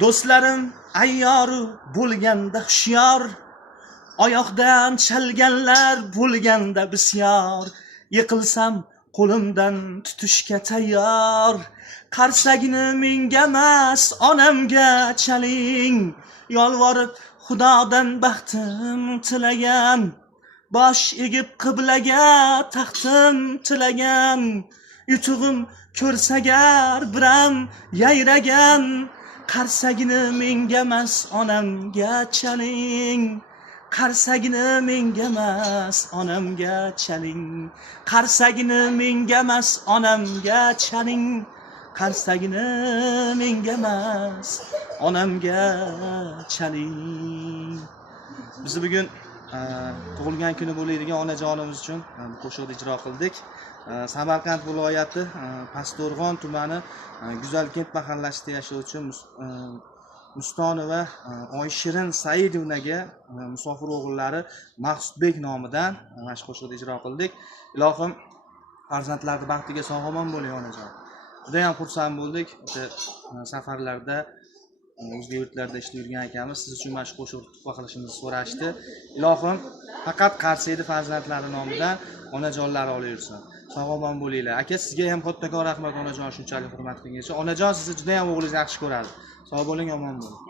do'stlarim ayyoru bo'lganda hushyor, oyoqdan chalganlar bo'lganda bisyor, yiqilsam qo'limdan tutishga tayyor. Qarsagini menga emas onamga chaling, yolvorib xudodan baxtim tilagan, bosh egib qiblaga taxtim tilagan, yutug'im ko'rsagar biram yayragan. Qarsagini menga emas onamga chaling, qarsagini menga emas onamga chaling, qarsagini menga emas onamga chaling, qarsagini menga emas onamga chaling. Biz bugun tug'ilgan kuni bo'ladigan onajonimiz uchun bu qo'shiqni ijro qildik. Samarqand viloyati Pastdarg'om tumani Go'zalkent mahallasida yashovchi Mustonova Oyshirin Saidovnaga musofir o'g'illari Maqsudbek nomidan mana shu qo'shiqni ijro qildik. Ilohim farzandlarning baxtiga sog'-omon bo'ling onajon. Juda ham xursand bo'ldik. O'sha safarlarda o'zga yurtlarda ishlab yurgan akamiz siz uchun mana shu qo'shiqni tuhfa qilishimizni so'rashdi. Ilohim faqat Qarsiydi farzandlari nomidan onajonlari olaversin. Sog'-omon bo'linglar. Aka, sizga ham kattakon rahmat onajon, shunchalik hurmat qilganingiz uchun. Onajon sizni juda ham o'g'lingiz yaxshi ko'radi. Sog' bo'ling, omon bo'ling.